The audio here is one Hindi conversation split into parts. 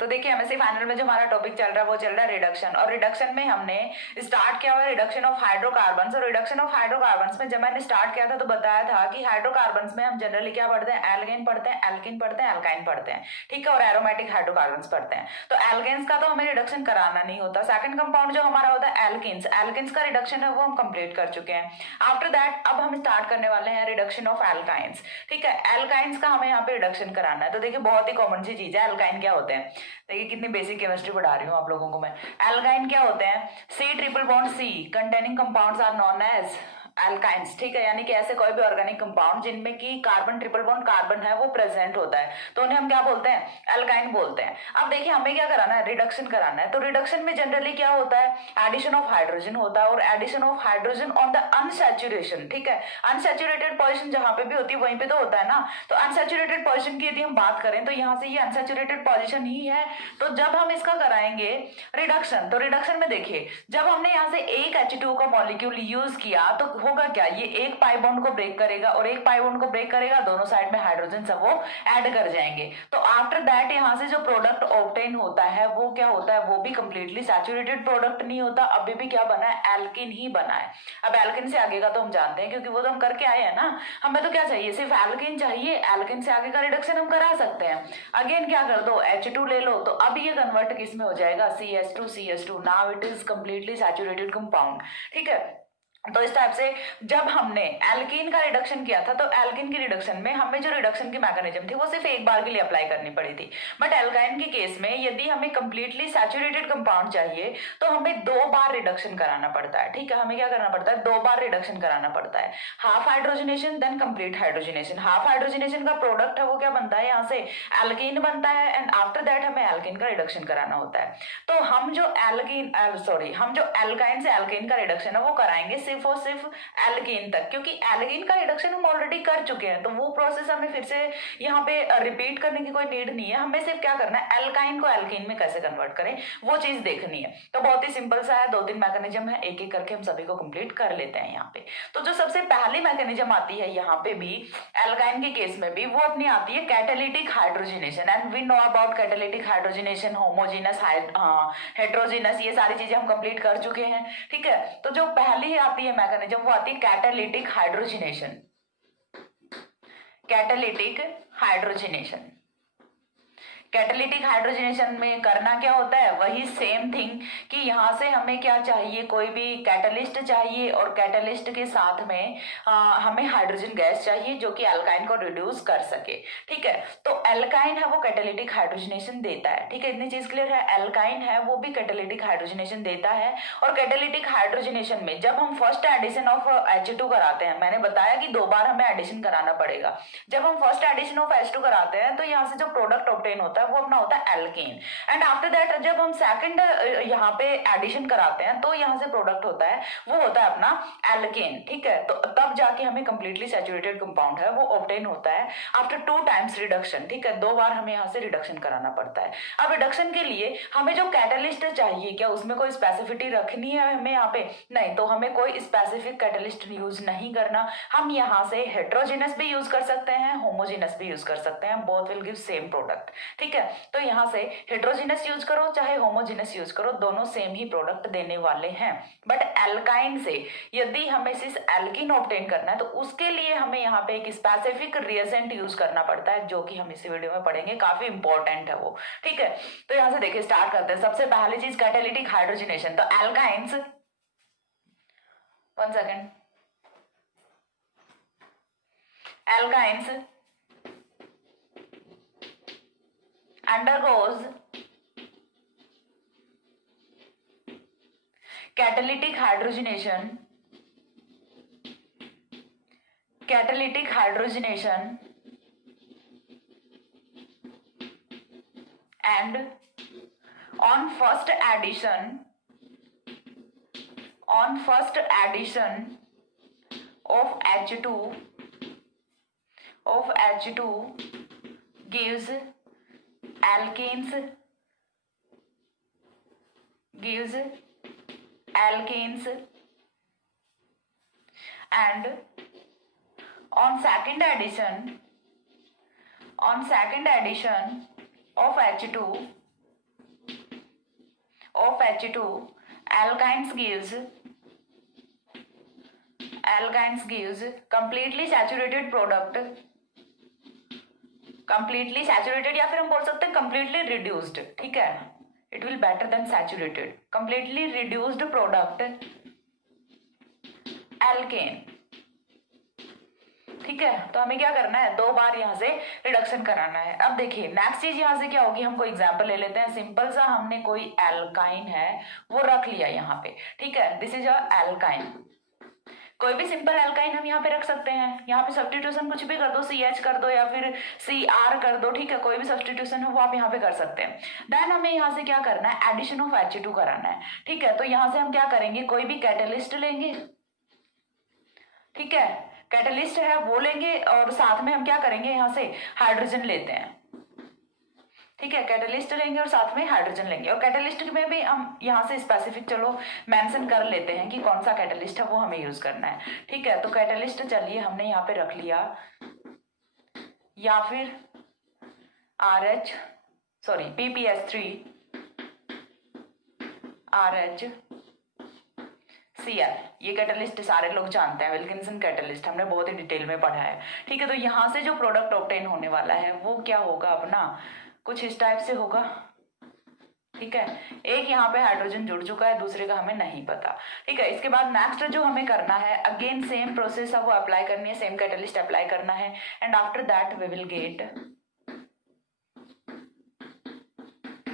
तो देखिए एमएससी फाइनल में जो हमारा टॉपिक चल रहा है वो चल रहा है रिडक्शन, और रिडक्शन में हमने स्टार्ट किया हुआ है रिडक्शन ऑफ हाइड्रोकार्बन्स। और रिडक्शन ऑफ हाइड्रोकार्बन्स में जब मैंने स्टार्ट किया था तो बताया था कि हाइड्रोकार्बन्स में हम जनरली क्या पढ़ते हैं, एल्केन पढ़ते हैं, एल्किन पढ़ते हैं, एल्काइन पढ़ते हैं, ठीक है, और एरोमेटिक हाइड्रोकार्बन्स पढ़ते हैं। तो एल्केन्स का तो हमें रिडक्शन कराना नहीं होता। सेकंड कंपाउंड जो हमारा होता है एल्किन्स, एल्किन्स का रिडक्शन है वो हम कंप्लीट कर चुके हैं। आफ्टर दैट अब हम स्टार्ट करने वाले हैं रिडक्शन ऑफ एल्काइंस, ठीक है। एल्काइंस का हमें यहाँ पे रिडक्शन कराना है। तो देखिए बहुत ही कॉमन सी चीज है, एल्काइन क्या होते हैं, देखिए कितनी बेसिक केमिस्ट्री पढ़ा रही हूँ आप लोगों को मैं। एल्काइन क्या होते हैं, C triple bond C containing compounds are known as alkynes, ठीक है, यानी कि ऐसे कोई भी ऑर्गेनिक कंपाउंड जिनमें की कार्बन ट्रिपल बॉन्ड कार्बन है वो प्रेजेंट होता है, तो उन्हें हम क्या बोलते हैं, एल्काइन बोलते हैं। अब देखिए हमें क्या कराना है, रिडक्शन कराना है। तो रिडक्शन में जनरली क्या होता है, एडिशन ऑफ हाइड्रोजन होता है, और addition of hydrogen on the unsaturation, ठीक है, अनसैचुरेटेड पोजीशन जहां पे भी होती है वहीं पे तो होता है ना। तो अनसैचुरेटेड पोजीशन की यदि हम बात करें तो यहाँ से ये अनसैचुरेटेड पोजीशन ही है। तो जब हम इसका कराएंगे रिडक्शन, तो रिडक्शन में देखिए जब हमने यहाँ से एक H2 का मॉलिक्यूल यूज किया तो होगा क्या, ये एक पाई बॉन्ड को ब्रेक करेगा और एक पाई बॉन्ड को ब्रेक करेगा, दोनों साइड में हाइड्रोजन सब वो ऐड कर जाएंगे। तो आफ्टर दैट यहाँ से जो प्रोडक्ट ऑब्टेन होता है वो क्या होता है, वो भी कंप्लीटली सैचुरेटेड प्रोडक्ट नहीं होता, अभी भी क्या बना है, एल्किन ही बना है। अब एल्किन से आगे का तो हम जानते हैं क्योंकि वो तो हम करके आए हैं ना। हमें तो क्या चाहिए, सिर्फ एल्किन चाहिए, एल्किन से आगे का रिडक्शन हम करा सकते हैं। अगेन क्या कर दो, H2 ले लो, तो अब ये कन्वर्ट किस में हो जाएगा, CH2 now it is completely saturated compound, ठीक है। तो इस टाइप से जब हमने एल्कीन का रिडक्शन किया था तो एल्कीन की रिडक्शन में हमें जो रिडक्शन की मैकेनिज्म थी वो सिर्फ एक बार के लिए अप्लाई करनी पड़ी थी। बट एल्काइन के केस में यदि हमें कंप्लीटली सैचुरेटेड कंपाउंड चाहिए तो हमें 2 बार रिडक्शन कराना पड़ता है, ठीक है। हमें क्या करना पड़ता है, 2 बार रिडक्शन कराना पड़ता है, half hydrogenation then complete hydrogenation. Half hydrogenation का प्रोडक्ट है वो क्या बनता है, यहाँ से एल्कीन बनता है, एंड आफ्टर दैट हमें एल्कीन का रिडक्शन कराना होता है। तो हम जो एल्काइन से एल्कीन का रिडक्शन है वो कराएंगे सिर्फ और सिर्फ एल्कीन तक, क्योंकि एल्कीन का रिडक्शन हम ऑलरेडी कर चुके हैं, तो वो प्रोसेस हमें फिर से यहाँ पे रिपीट करने की कोई नीड नहीं है। हमें सिर्फ क्या करना है, एल्काइन को एल्कीन में कैसे कन्वर्ट करें वो चीज देखनी है। तो बहुत ही सिंपल सा है, 2-3 मैकेनिज्म है, एक एक करके हम सभी को कंप्लीट कर लेते हैं यहाँ पे। तो जो सबसे पहली मैकेनिज्म आती है यहाँ पे भी एल्काइन के केस में भी, वो अपनी आती है catalytic hydrogenation. And we know about catalytic hydrogenation, homogeneous, heterogeneous, ये सारी चीजें हम कंप्लीट कर चुके हैं, ठीक है। तो जो पहली आती है मैकेनिज्म वो आती है catalytic hydrogenation. Catalytic hydrogenation, catalytic hydrogenation में करना क्या होता है, वही सेम थिंग कि यहाँ से हमें क्या चाहिए, कोई भी कैटलिस्ट चाहिए, और कैटलिस्ट के साथ में हमें हाइड्रोजन गैस चाहिए जो कि एल्काइन को रिड्यूस कर सके, ठीक है। तो एल्काइन है वो कैटालिटिक हाइड्रोजनेशन देता है, ठीक है, इतनी चीज क्लियर है। एल्काइन है वो भी कैटालिटिक हाइड्रोजनेशन देता है, और कैटालिटिक हाइड्रोजनेशन में जब हम फर्स्ट एडिशन ऑफ H2 कराते हैं, मैंने बताया कि 2 बार हमें एडिशन कराना पड़ेगा। जब हम फर्स्ट एडिशन ऑफ H2 कराते हैं तो यहाँ से जो प्रोडक्ट ऑब्टेन होता है वो अपना होता है एल्कीन, एंड आफ्टर दैट जब हम सेकंड यहाँ पे एडिशन कराते हैं तो यहाँ से प्रोडक्ट होता है वो होता है अपना एल्केन, ठीक है। तो तब जाके हमें कंप्लीटली सैचुरेटेड कंपाउंड है वो ऑब्टेन होता है आफ्टर 2 टाइम्स रिडक्शन, ठीक है। 2 बार हमें यहाँ से रिडक्शन कराना पड़ता है। अब रिडक्शन के लिए हमें जो कैटलिस्ट चाहिए, क्या उसमें कोई स्पेसिफिटी रखनी है हमें यहाँ पे, नहीं, तो हमें कोई स्पेसिफिक कैटलिस्ट यूज नहीं करना। हम यहाँ से हेट्रोजेनस भी यूज कर सकते हैं, होमोजेनस भी यूज कर सकते हैं, both will give same product, ठीक है। तो यहाँ से हेट्रोजेनस यूज करो चाहे होमोजेनस यूज करो, दोनों सेम ही प्रोडक्ट देने वाले हैं। बट एल्काइन से यदि हमें सिर्फ एल्कीन ऑब्टेन करना है तो उसके लिए हमें यहाँ पे एक स्पेसिफिक रिएजेंट यूज करना पड़ता है, जो कि हम इस वीडियो में पढ़ेंगे, काफी इंपॉर्टेंट है वो, ठीक है। तो यहाँ से देखिए स्टार्ट करते हैं। सबसे पहली चीज कैटालिटिक हाइड्रोजनेशन। तो alkynes, 1 second, alkynes undergoes catalytic hydrogenation and on first addition of H2 gives alkanes and on second addition of H2 of H2 alkynes gives completely saturated product, completely saturated या फिर हम बोल सकते हैं completely reduced, ठीक है, it will better than saturated, completely reduced product alkane, ठीक है। तो हमें क्या करना है, 2 बार यहाँ से रिडक्शन कराना है। अब देखिए नेक्स्ट चीज यहाँ से क्या होगी, हम कोई एग्जांपल ले लेते हैं। सिंपल सा हमने कोई एल्काइन है वो रख लिया यहाँ पे, ठीक है, दिस इज अ एल्काइन। कोई भी सिंपल एल्काइन हम यहाँ पे रख सकते हैं, यहाँ पे सब्स्टिट्यूशन कुछ भी कर दो, CH कर दो या फिर CR कर दो, ठीक है, कोई भी सब्स्टिट्यूशन हो वो आप यहाँ पे कर सकते हैं। देन हमें यहाँ से क्या करना है, एडिशन ऑफ H2 कराना है, ठीक है। तो यहाँ से हम क्या करेंगे, कोई भी कैटलिस्ट लेंगे, ठीक है, कैटलिस्ट है वो लेंगे और साथ में हम क्या करेंगे, यहाँ से हाइड्रोजन लेते हैं, ठीक है, कैटलिस्ट लेंगे और साथ में हाइड्रोजन लेंगे। और कैटलिस्ट में भी हम यहाँ से स्पेसिफिक चलो मेंशन कर लेते हैं कि कौन सा कैटलिस्ट है वो हमें यूज करना है, ठीक है। तो कैटलिस्ट चलिए हमने यहाँ पे रख लिया, या फिर PPS3 Cl, ये कैटलिस्ट सारे लोग जानते हैं, विल्किंसन कैटलिस्ट हमने बहुत ही डिटेल में पढ़ा है, ठीक है। तो यहाँ से जो प्रोडक्ट ऑब्टेन होने वाला है वो क्या होगा, अपना कुछ इस टाइप से होगा, ठीक है। एक यहाँ पे हाइड्रोजन जुड़ चुका है, दूसरे का हमें नहीं पता, ठीक है। इसके बाद नेक्स्ट जो हमें करना है, अगेन सेम प्रोसेस है वो अप्लाई करनी है, सेम कैटलिस्ट अप्लाई करना है, and after that we will get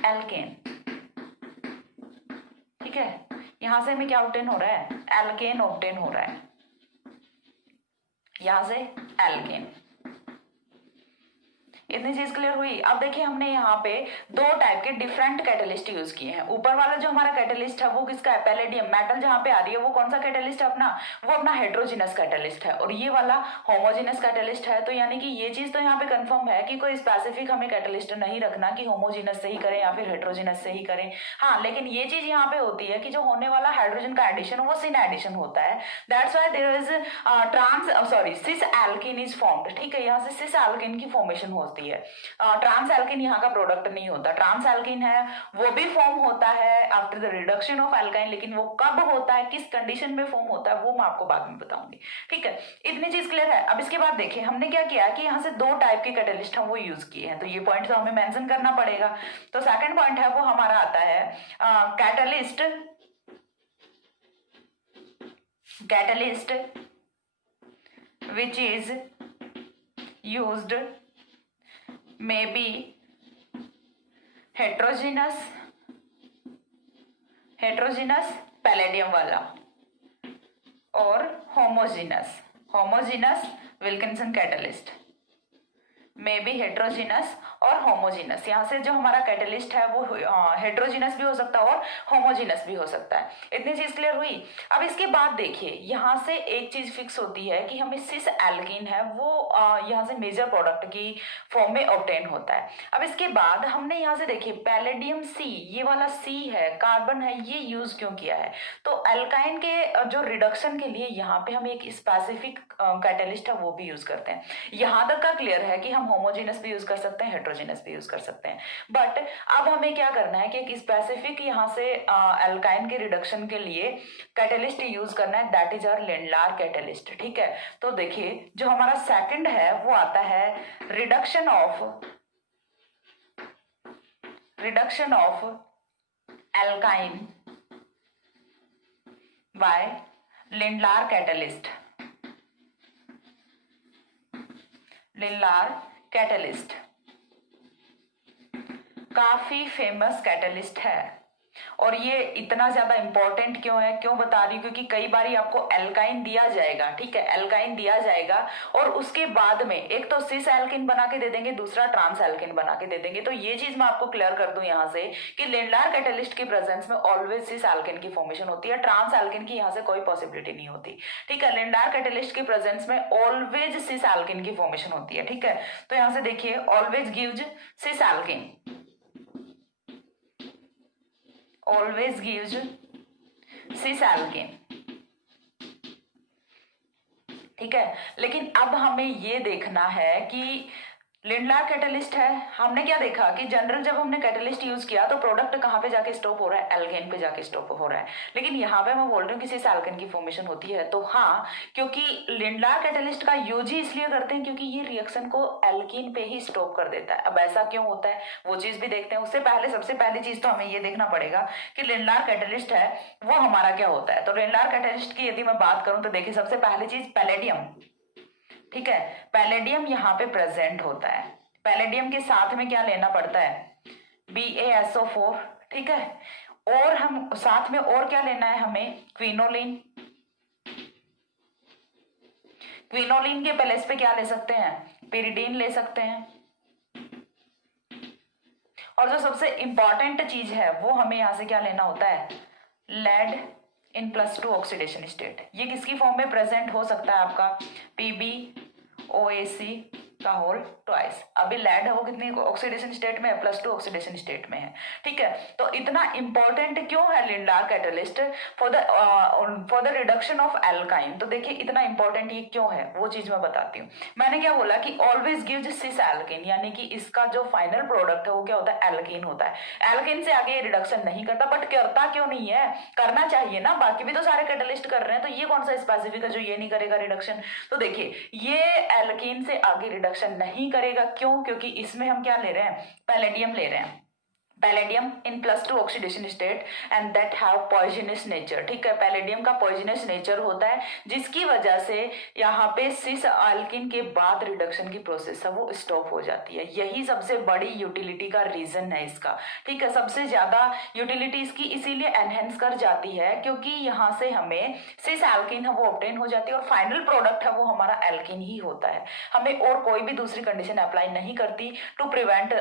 alkane, ठीक है। यहां से हमें क्या ऑब्टेन हो रहा है, एल्केन ऑब्टेन हो रहा है, यहां से एल्केन। इतनी चीज क्लियर हुई। अब देखिए हमने यहाँ पे 2 टाइप के डिफरेंट कैटलिस्ट यूज किए हैं। ऊपर वाला जो हमारा कैटलिस्ट है वो किसका है, पैलेडियम मेटल जहाँ पे आ रही है वो कौन सा कैटलिस्ट है अपना, वो अपना हेट्रोजिनस कैटलिस्ट है, और ये वाला होमोजिनस कैटलिस्ट है। तो यानी कि ये चीज तो यहाँ पे कंफर्म है कि कोई स्पेसिफिक हमें कैटलिस्ट नहीं रखना कि होमोजिनस से ही करें या फिर हेट्रोजिनस से ही करें। हाँ, लेकिन ये चीज यहाँ पे होती है कि जो होने वाला हाइड्रोजन का एडिशन वो सिन एडिशन होता है, that's why there is cis alkene is formed, ठीक है। यहाँ से सिस एल्किन की फॉर्मेशन होती है, ट्रांस एल्किन यहाँ का प्रोडक्ट नहीं होता। ट्रांस एल्किन है वो भी फॉर्म होता है after the reduction of alkyne, लेकिन वो कब होता है, किस कंडीशन में फॉर्म होता है वो मैं आपको बाद में बताऊंगी, ठीक है। इतनी चीज क्लियर है। अब इसके बाद देखिए हमने क्या किया कि यहाँ से 2 टाइप के कैटलिस्ट हम वो यूज किए हैं, तो ये पॉइंट तो हमें मेंशन करना पड़ेगा। तो सेकंड पॉइंट है वो हमारा आता है catalyst which is used may be heterogeneous palladium वाला और होमोजीनस विल्किंसन कैटलिस्ट, में भी हेट्रोजिनस और होमोजीनस। यहाँ से जो हमारा कैटलिस्ट है वो हेट्रोजिनस भी हो सकता है और होमोजीनस भी हो सकता है। इतनी चीज क्लियर हुई। अब इसके बाद देखिए यहाँ से एक चीज फिक्स होती है कि हमें सिस एल्कीन है वो यहाँ से मेजर प्रोडक्ट की फॉर्म में ऑब्टेन होता है। अब इसके बाद हमने यहाँ से देखिए पैलेडियम C, ये वाला C है, कार्बन है, ये यूज क्यों किया है, तो एल्काइन के जो रिडक्शन के लिए यहाँ पे हम एक स्पेसिफिक कैटलिस्ट है वो भी यूज करते हैं। यहाँ तक का क्लियर है कि हम होमोजेनस भी यूज कर सकते हैं, हेट्रोजेनस भी यूज कर सकते हैं। बट अब हमें क्या करना है कि एक स्पेसिफिक यहाँ से एल्काइन के रिडक्शन के लिए कैटलिस्ट यूज करना है, दैट इज आवर लेंडलार कैटलिस्ट। ठीक है, तो देखिए जो हमारा सेकंड है वो आता है reduction of alkyne by Lindlar catalyst काफी फेमस कैटलिस्ट है। और ये इतना ज्यादा इंपॉर्टेंट क्यों है, क्यों बता रही हूँ, क्योंकि कई बार आपको एल्काइन दिया जाएगा, ठीक है, एल्काइन दिया जाएगा और उसके बाद में एक तो सिस एल्किन बना के दे देंगे, दूसरा ट्रांस एल्किन बना के दे देंगे। तो ये चीज मैं आपको क्लियर कर दूं यहाँ से कि लेंडलार कैटलिस्ट के प्रेजेंस में ऑलवेज सिस एल्किन की फॉर्मेशन होती है, ट्रांस एल्किन की यहाँ से कोई पॉसिबिलिटी नहीं होती। ठीक है, लेंडलार कैटलिस्ट के प्रेजेंस में ऑलवेज सिस एल्किन की फॉर्मेशन होती है। ठीक है, तो यहाँ से देखिए always gives cis alkene, always gives cis alkane। ठीक है, लेकिन अब हमें ये देखना है कि लिंडलार कैटलिस्ट है। हमने क्या देखा कि जनरल जब हमने कैटलिस्ट यूज किया तो प्रोडक्ट कहाँ पे जाके स्टॉप हो रहा है, एल्केन पे जाके स्टॉप हो रहा है। लेकिन यहाँ पे मैं बोल रही हूँ किसी से एल्केन की फॉर्मेशन होती है, तो हाँ, क्योंकि लिंडलार कैटलिस्ट का यूज ही इसलिए करते हैं क्योंकि ये रिएक्शन को एल्कीन पे ही स्टॉप कर देता है। अब ऐसा क्यों होता है वो चीज भी देखते हैं। उससे पहले सबसे पहली चीज तो हमें ये देखना पड़ेगा कि लिंडलार कैटलिस्ट है वो हमारा क्या होता है। तो लिंडलार कैटलिस्ट की यदि मैं बात करूं तो देखिए सबसे पहली चीज पैलेडियम, ठीक है, पैलेडियम यहाँ पे प्रेजेंट होता है। पैलेडियम के साथ में क्या लेना पड़ता है, BaSO4, ठीक है। और हम साथ में और क्या लेना है हमें, क्विनोलिन। क्विनोलिन के प्लेस पे क्या ले सकते हैं, पिरिडीन ले सकते हैं। और जो सबसे इंपॉर्टेंट चीज है वो हमें यहां से क्या लेना होता है, लेड इन +2 ऑक्सीडेशन स्टेट। ये किसकी फॉर्म में प्रेजेंट हो सकता है आपका, PbOAc का होल ट्वाइस। अभी लेड है वो कितनी ऑक्सीडेशन स्टेट में है, +2 ऑक्सीडेशन स्टेट में है, ठीक है। तो इतना इंपॉर्टेंट क्यों है Lindlar catalyst for the reduction of alkyne. तो देखिए इतना इंपॉर्टेंट ये क्यों है वो चीज मैं बताती हूँ। मैंने क्या बोला कि ऑलवेज गिव्स सिस एल्किन, यानी कि इसका जो फाइनल प्रोडक्ट है वो क्या होता है, एल्किन होता है। एल्किन से आगे ये रिडक्शन नहीं करता, बट करता क्यों नहीं है, करना चाहिए ना, बाकी भी तो सारे कैटलिस्ट कर रहे हैं, तो ये कौन सा स्पेसिफिक है जो ये नहीं करेगा रिडक्शन। तो देखिए ये एल्किन से आगे रिडक्शन नहीं करेगा, क्यों, क्योंकि इसमें हम क्या ले रहे हैं, पैलेडियम ले रहे हैं। Palladium in +2 oxidation state and that have poisonous nature, ठीक है। पैलेडियम का पॉइजनस नेचर होता है जिसकी वजह से यहाँ पे सिस एल्किन के बाद रिडक्शन की प्रोसेस है वो स्टॉप हो जाती है। यही सबसे बड़ी यूटिलिटी का रीजन है इसका, ठीक है। सबसे ज्यादा यूटिलिटी इसकी इसीलिए एनहेंस कर जाती है क्योंकि यहाँ से हमें सिस एल्किन है वो ऑब्टेन हो जाती है और फाइनल प्रोडक्ट है वो हमारा एल्किन ही होता है। हमें और कोई भी दूसरी कंडीशन अप्लाई नहीं करती टू प्रिवेंट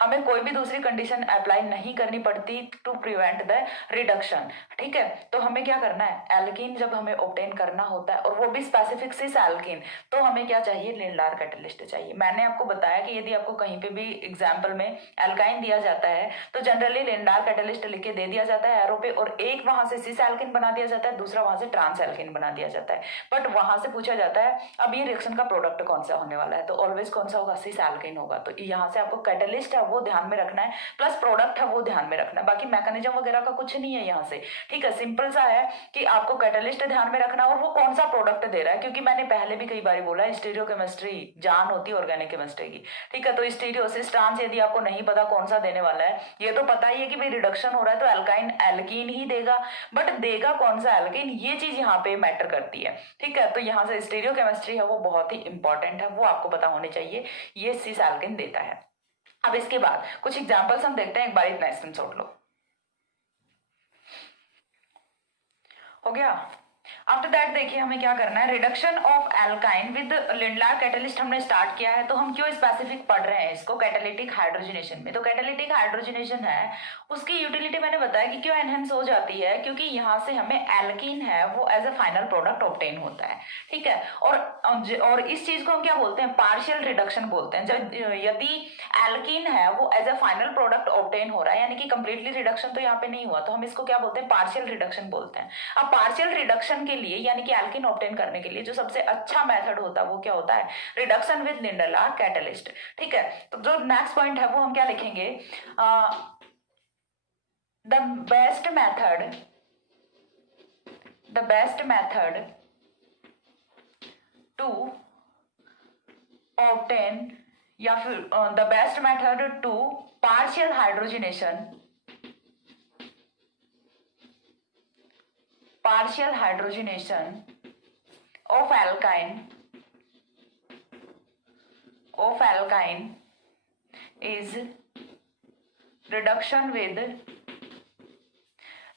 हमें कोई भी दूसरी कंडीशन अप्लाई नहीं करनी पड़ती टू प्रिवेंट द रिडक्शन, ठीक है। तो हमें क्या करना है, एल्कीन जब हमें ऑब्टेन करना होता है और वो भी स्पेसिफिक सिस एल्कीन, तो हमें क्या चाहिए, लिंडलार कैटलिस्ट चाहिए। मैंने आपको बताया कि यदि आपको कहीं पे भी एग्जाम्पल में एल्काइन दिया जाता है तो जनरली लिंडलार कैटलिस्ट लिख के दे दिया जाता है एरो पे, और एक वहां से सिस एल्कीन बना दिया जाता है, दूसरा वहां से ट्रांस एल्कीन बना दिया जाता है। बट वहां से पूछा जाता है अब ये रिएक्शन का प्रोडक्ट कौन सा होने वाला है, तो ऑलवेज कौन सा होगा, सिस एल्कीन होगा। तो यहाँ से आपको कैटलिस्ट है वो ध्यान में रखना है, प्लस प्रोडक्ट है वो ध्यान में रखना है, बाकी मैकेनिज्म वगैरह का कुछ नहीं है यहाँ से, ठीक है। सिंपल सा है कि आपको कैटलिस्ट ध्यान में रखना और वो कौन सा प्रोडक्ट दे रहा है, क्योंकि मैंने पहले भी कई बार बोला स्टीरियो केमिस्ट्री जान होती है ऑर्गेनिक केमिस्ट्री की, ठीक है। तो स्टीरियोसिस ट्रांस यदि आपको नहीं पता कौन सा देने वाला है, ये तो पता ही है कि भाई रिडक्शन हो रहा है तो एल्काइन एल्कीन ही देगा, बट देगा कौन सा एल्कीन, ये चीज यहाँ पे मैटर करती है, ठीक है। तो यहाँ से स्टीरियो केमिस्ट्री है वो बहुत ही इंपॉर्टेंट है, वो आपको पता होनी चाहिए, ये सिस एल्कीन देता है। अब इसके बाद कुछ एग्जांपल्स हम देखते हैं, एक बार इतना स्क्रीनशॉट लो, हो गया। आफ्टर दैट देखिए हमें क्या करना है, reduction of alkyne with Lindlar catalyst हमने स्टार्ट किया है। तो हम क्यों स्पेसिफिक पढ़ रहे हैं इसको, कैटालिटिक हाइड्रोजनेशन में। तो कैटालिटिक हाइड्रोजनेशन है उसकी यूटिलिटी मैंने बताया कि क्यों एनहेंस हो जाती है, क्योंकि यहाँ से हमें एल्कीन है वो as a final product obtain होता है, ठीक है। और इस चीज को हम क्या बोलते हैं, पार्शियल रिडक्शन बोलते हैं। जब यदि एल्कीन है वो as a final product obtain हो रहा है, यानी कि कंप्लीटली रिडक्शन तो यहाँ पे नहीं हुआ, तो हम इसको क्या बोलते हैं, पार्शियल रिडक्शन बोलते हैं। अब पार्शियल रिडक्शन के लिए यानी कि एल्कीन ऑब्टेन करने के लिए जो सबसे अच्छा मेथड होता है वो क्या होता है, रिडक्शन विद लिंडलार कैटलिस्ट, ठीक है। तो जो नेक्स्ट पॉइंट है वो हम क्या लिखेंगे, the best method to obtain, या फिर the best method to partial hydrogenation of alkyne is reduction with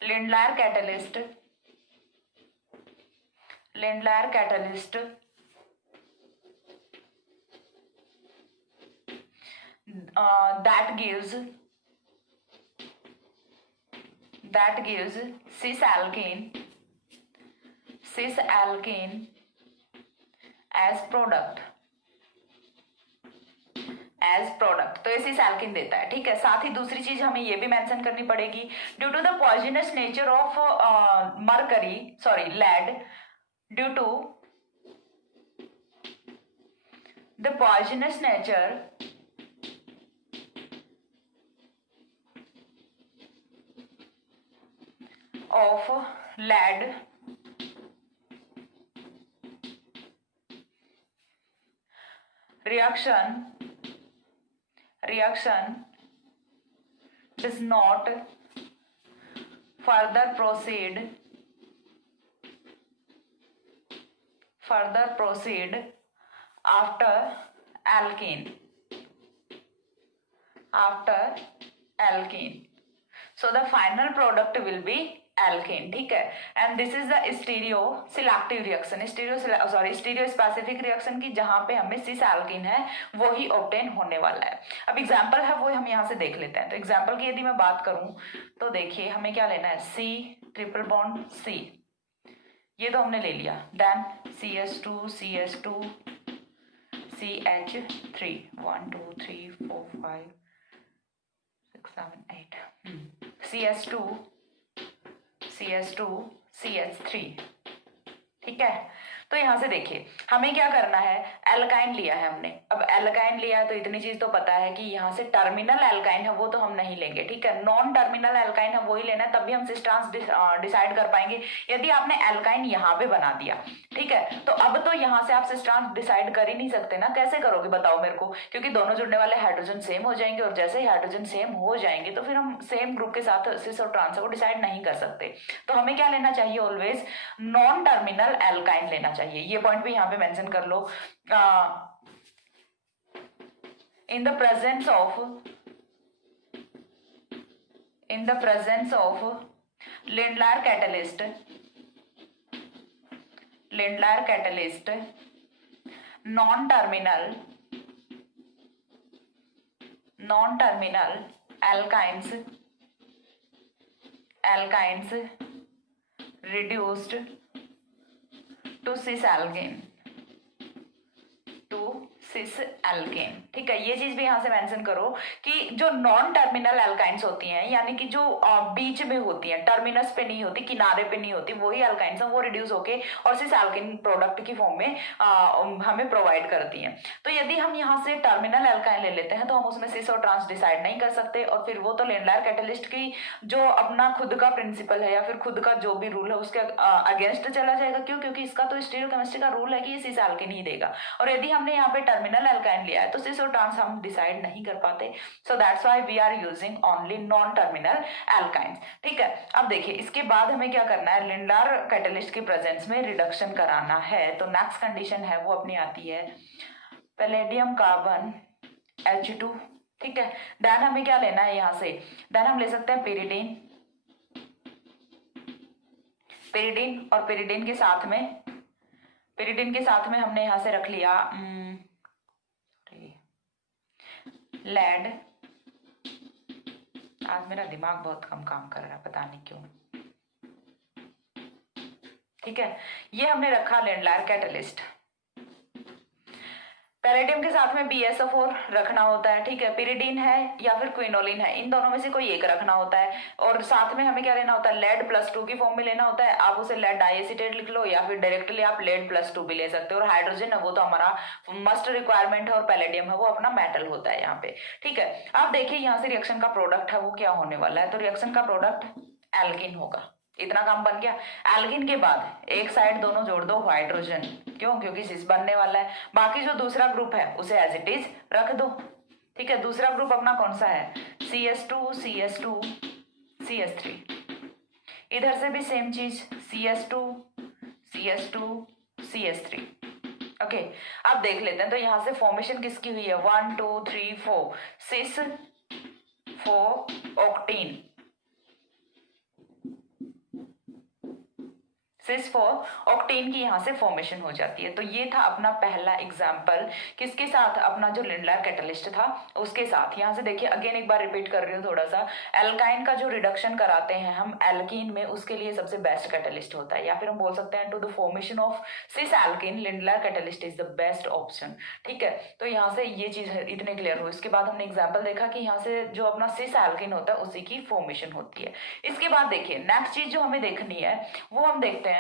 Lindlar catalyst that gives cis alkene as product, तो ये सिस एल्कीन देता है, ठीक है। साथ ही दूसरी चीज हमें ये भी मेंशन करनी पड़ेगी, due to the poisonous nature of lead, due to the poisonous nature of lead reaction does not further proceed after alkene. So the final product will be alkene. ठीक है. And this is the stereo selective reaction, stereo specific reaction की जहां पे हमें cis alkene है वो ही obtain होने वाला है. अब एग्जाम्पल है वो हम यहाँ से देख लेते हैं. तो एग्जाम्पल की यदि मैं बात करूं तो देखिए हमें क्या लेना है, C ट्रिपल बॉन्ड C, ये तो हमने ले लिया. Then CS2 CH3 1 2 3 4 5 6 7 8 CS2 CH3. ठीक है. तो यहां से देखिए हमें क्या करना है, एल्काइन लिया है हमने. अब एल्काइन लिया है तो इतनी चीज तो पता है कि यहाँ से टर्मिनल एल्काइन है वो तो हम नहीं लेंगे. ठीक है. नॉन टर्मिनल एल्काइन है वो ही लेना है, तब भी हम सिस ट्रांस डिसाइड कर पाएंगे. यदि आपने एल्काइन यहाँ पे बना दिया, ठीक है, तो अब तो यहाँ से आप सिस ट्रांस डिसाइड कर ही नहीं सकते ना. कैसे करोगे बताओ मेरे को, क्योंकि दोनों जुड़ने वाले हाइड्रोजन सेम हो जाएंगे और जैसे ही हाइड्रोजन सेम हो जाएंगे तो फिर हम सेम ग्रुप के साथ सिस और ट्रांस को डिसाइड नहीं कर सकते. तो हमें क्या लेना चाहिए, ऑलवेज नॉन टर्मिनल एल्काइन लेना चाहिए. ये पॉइंट भी यहाँ पे मेंशन कर लो. in the presence of Lindlar catalyst non-terminal alkynes reduced to cis alkane. ठीक है. ये चीज भी यहाँ से मेंशन करो कि जो नॉन टर्मिनल एल्काइंस होती हैं, यानी कि जो बीच में होती हैं, टर्मिनस पे नहीं होती, किनारे पे नहीं होती, वही एल्काइंस हैं, वो रिड्यूस होके और सिस एल्केन प्रोडक्ट की फॉर्म में हमें प्रोवाइड करती हैं. तो यदि हम यहाँ से टर्मिनल एल्काइन ले लेते हैं तो हम उसमें सिस और ट्रांस डिसाइड नहीं कर सकते, और फिर वो तो लिंडलायर कैटलिस्ट की जो अपना खुद का प्रिंसिपल है या फिर खुद का जो भी रूल है उसके अगेंस्ट चला जाएगा. क्यों? क्योंकि इसका तो स्टीरियोकेमिस्ट्री का रूल है कि ये सिस एल्केन ही देगा, और यदि हमने यहाँ पे टर्मिनल एल्काइन लिया है तो सिस और ट्रांस हम डिसाइड नहीं कर पाते. So that's why we are using only non terminal alkynes. ठीक है. अब देखिए इसके बाद हमें क्या करना है, लिंडलार कैटलिस्ट के प्रेजेंस में रिडक्शन कराना है. तो नेक्स्ट कंडीशन है वो अपनी आती है पैलेडियम कार्बन H2. ठीक है. देन हमें क्या लेना है यहाँ से, देन हम ले सकते हैं पेरिडीन और पेरिडीन के साथ में हमने यहाँ से रख लिया लेड. आज मेरा दिमाग बहुत कम काम कर रहा है, पता नहीं क्यों. ठीक है. ये हमने रखा लिंडलायर कैटलिस्ट. पैलेडियम के साथ में BSO4 रखना होता है. ठीक है. पिरिडीन है या फिर क्विनोलिन है, इन दोनों में से कोई एक रखना होता है. और साथ में हमें क्या लेना होता है, लेड +2 की फॉर्म में लेना होता है. आप उसे लेड डाइएसिटेट लिख लो या फिर डायरेक्टली आप लेड +2 भी ले सकते हो. और हाइड्रोजन है वो तो हमारा मस्ट रिक्वायरमेंट है, और पैलेडियम है वो अपना मेटल होता है यहाँ पे. ठीक है. आप देखिए यहाँ से रिएक्शन का प्रोडक्ट है वो क्या होने वाला है. तो रिएक्शन का प्रोडक्ट एल्किन होगा. इतना काम बन गया. एल्किन के बाद एक साइड दोनों जोड़ दो हाइड्रोजन. क्यों? क्योंकि सिस बनने वाला है. बाकी जो दूसरा ग्रुप है उसे एज इट इज रख दो. ठीक है. दूसरा ग्रुप अपना कौन सा है, CS2 CH3. इधर से भी सेम चीज CS2 CH3. ओके. अब देख लेते हैं. तो यहां से फॉर्मेशन किसकी हुई है, 1 2 3 4 सिस 4 ऑक्टीन. सिस4 ऑक्टेन की यहाँ से फॉर्मेशन हो जाती है. तो ये था अपना पहला एग्जाम्पल, किसके साथ, अपना जो लिंडलायर कैटलिस्ट था उसके साथ. यहाँ से देखिए अगेन एक बार रिपीट कर रही हूँ थोड़ा सा. एल्काइन का जो रिडक्शन कराते हैं हम एल्कीन में, उसके लिए सबसे बेस्ट कैटलिस्ट होता है, या फिर हम बोल सकते हैं to the formation of cis alkene Lindlar catalyst is the best option. ठीक है. तो यहाँ से ये चीज इतने क्लियर हो. इसके बाद हमने एग्जाम्पल देखा कि यहाँ से जो अपना सिस एल्कीन होता है उसी की फॉर्मेशन होती है. इसके बाद देखिए नेक्स्ट चीज जो हमें देखनी है वो हम देखते हैं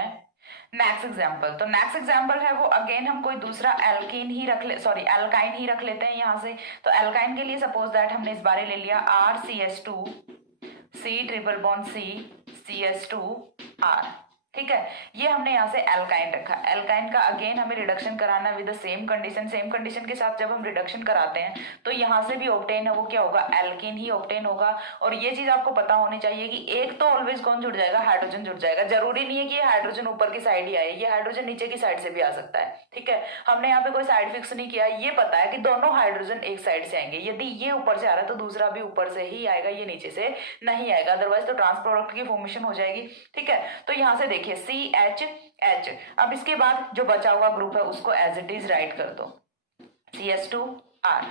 नेक्स्ट एग्जाम्पल, तो नेक्स्ट एग्जाम्पल है वो अगेन हम कोई दूसरा एल्कीन ही रख ले, सॉरी एल्काइन ही रख लेते हैं यहाँ से। तो एल्काइन के लिए सपोज दैट हमने इस बारे ले लिया RCH2 C triple bond CCS2R, ठीक है। ये हमने यहाँ से एल्काइन रखा। एल्काइन का अगेन हमें रिडक्शन कराना with the same condition. Same condition के साथ जब हम रिडक्शन कराते हैं तो यहाँ से भी ऑब्टेन है वो क्या होगा, एल्कीन ही ऑब्टेन होगा। और ये चीज आपको पता होनी चाहिए कि एक तो ऑलवेज कौन जुड़ जाएगा, हाइड्रोजन जुड़ जाएगा। जरूरी नहीं है कि ये हाइड्रोजन ऊपर की साइड ही आए, ये हाइड्रोजन नीचे की साइड से भी आ सकता है, ठीक है। हमने यहाँ पे कोई साइड फिक्स नहीं किया, ये पता है कि दोनों हाइड्रोजन एक साइड से आएंगे। यदि ये ऊपर से आ रहा है तो दूसरा भी ऊपर से ही आएगा, ये नीचे से नहीं आएगा, अदरवाइज तो ट्रांस प्रोडक्ट की फॉर्मेशन हो जाएगी, ठीक है। तो यहाँ से देखिए CH अब इसके बाद जो बचा हुआ ग्रुप है उसको एज इट इज राइट कर दो, CH2R,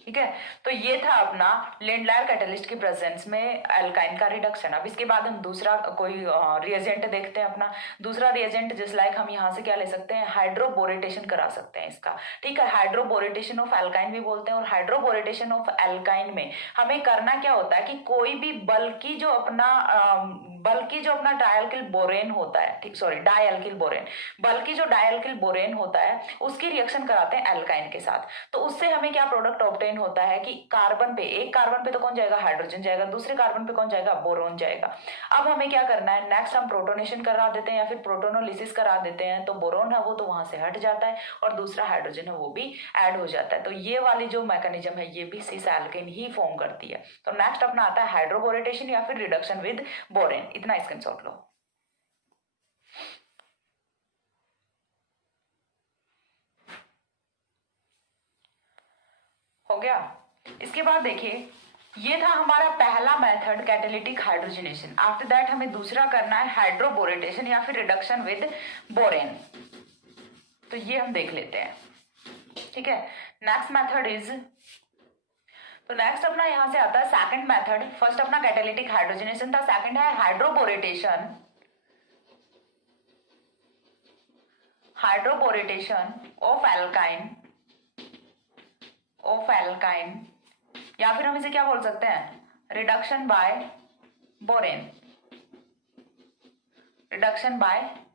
ठीक है। तो ये था अपना लिंडलायर कैटलिस्ट के प्रेजेंस में एल्काइन का रिडक्शन। अब इसके बाद हम दूसरा कोई रिएजेंट देखते हैं। अपना दूसरा रिएजेंट जिस लाइक हम यहाँ से क्या ले सकते हैं, हाइड्रोबोरेटेशन करा सकते हैं इसका, ठीक है। हाइड्रोबोरेटेशन ऑफ एल्काइन भी बोलते हैं। और हाइड्रोबोरेटेशन ऑफ एल्काइन में हमें करना क्या होता है कि कोई भी बल्कि जो अपना डायल्किल बोरेन होता है, ठीक, सॉरी डायल्किल बोरेन, बल्कि जो डायल्किल बोरेन होता है उसकी रिएक्शन कराते हैं एल्काइन के साथ। तो उससे हमें क्या प्रोडक्ट ऑब्टेन होता है कि कार्बन पे, एक कार्बन पे तो कौन जाएगा, हाइड्रोजन जाएगा, दूसरे कार्बन पे कौन जाएगा, बोरोन जाएगा। अब हमें क्या करना है, नेक्स्ट हम प्रोटोनेशन करा देते हैं या फिर प्रोटोनोलिसिस करा देते हैं। तो बोरोन है वो तो वहां से हट जाता है और दूसरा हाइड्रोजन है वो भी ऐड हो जाता है। तो ये वाली जो मैकेनिज्म है ये भी सिस एल्केन ही फॉर्म करती है। तो नेक्स्ट अपना आता है हाइड्रोबोरेटेशन या फिर रिडक्शन विद बोरेन। इतना स्क्रीनशॉट लो। हो गया। इसके बाद देखिए ये था हमारा पहला method catalytic hydrogenation. After that हमें दूसरा करना है हाइड्रोबोरेटेशन या फिर रिडक्शन विद बोरेन। तो ये हम देख लेते हैं, ठीक है। नेक्स्ट मेथड इज, तो नेक्स्ट अपना यहां से आता है सेकंड मेथड। फर्स्ट अपना कैटालिटिक हाइड्रोजनेशन था, सेकंड है हाइड्रोबोरेटेशन ऑफ एल्काइन या फिर हम इसे क्या बोल सकते हैं, रिडक्शन बाय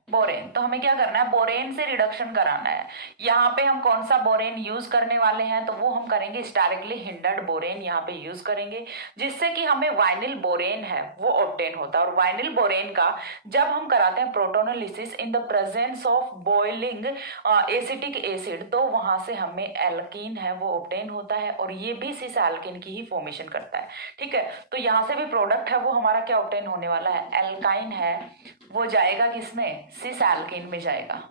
बोरेन। तो हमें क्या करना है, बोरेन से रिडक्शन कराना है। यहाँ पे हम कौन सा बोरेन यूज करने वाले हैं, तो वो हम करेंगे स्टेरिकली हिंडर्ड बोरेन यहाँ पे यूज करेंगे, जिससे कि हमें वाइनिल बोरेन है वो ऑब्टेन होता है। और वाइनिल बोरेन का जब हम कराते हैं protonolysis in the presence of boiling acetic acid, तो वहां से हमें एल्कीन है वो ऑब्टेन होता है और ये भी सिस एल्कीन की ही फॉर्मेशन करता है, ठीक है। तो यहाँ से भी प्रोडक्ट है वो हमारा क्या ऑब्टेन होने वाला है, एल्काइन है वो जाएगा किसमें, सिस एल्केन में जाएगा,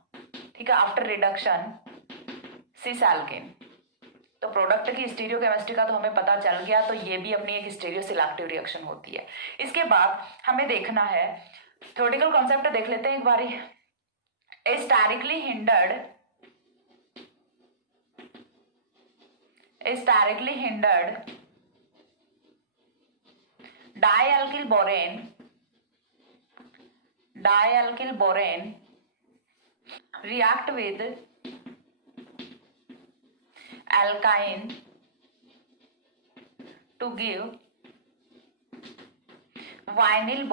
ठीक है। आफ्टर रिडक्शन सिस एल्केन। तो प्रोडक्ट की स्टीरियोकेमिस्ट्री का तो हमें पता चल गया। तो ये भी अपनी एक स्टीरियो सिलेक्टिव रिएक्शन होती है। इसके बाद हमें देखना है थ्योरेटिकल कॉन्सेप्ट देख लेते हैं एक बारी। Sterically hindered dialkyl borane react with alkyne to give vinyl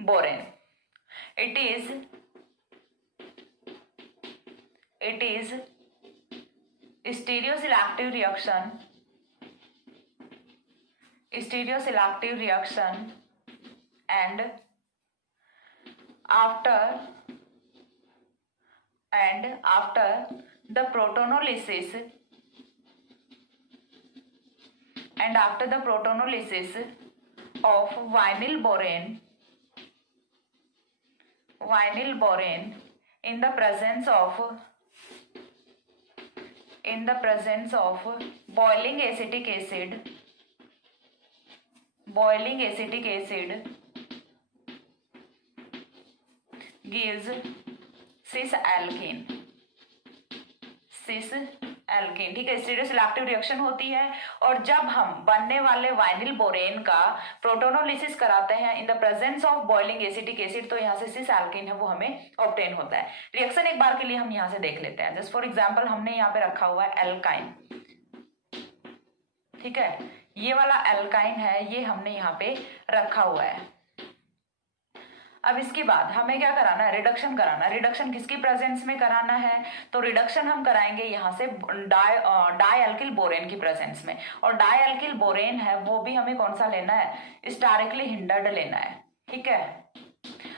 boron. It is stereoselective reaction and after the protonolysis of vinyl boron in the presence of boiling acetic acid gives cis alkene, ठीक है। स्टीरियोसिलेक्टिव रिएक्शन होती है और जब हम बनने वाले वाइनिल बोरेन का प्रोटोनोलिसिस कराते हैं इन the presence of boiling acetic acid, तो यहाँ से सिस एल्केन है वो हमें ऑब्टेन होता है। रिएक्शन एक बार के लिए हम यहाँ से देख लेते हैं। जस्ट फॉर एग्जांपल हमने यहाँ पे रखा हुआ है एल्काइन, ठीक है। ये वाला एल्काइन है, ये हमने यहाँ पे रखा हुआ है। अब इसके बाद हमें क्या कराना है, रिडक्शन कराना है। रिडक्शन किसकी प्रेजेंस में कराना है, तो रिडक्शन हम कराएंगे यहाँ से डाई एल्किल बोरेन की प्रेजेंस में। और डाई एल्किल बोरेन है वो भी हमें कौन सा लेना है, स्टेरिकली हिंडर्ड लेना है, ठीक है।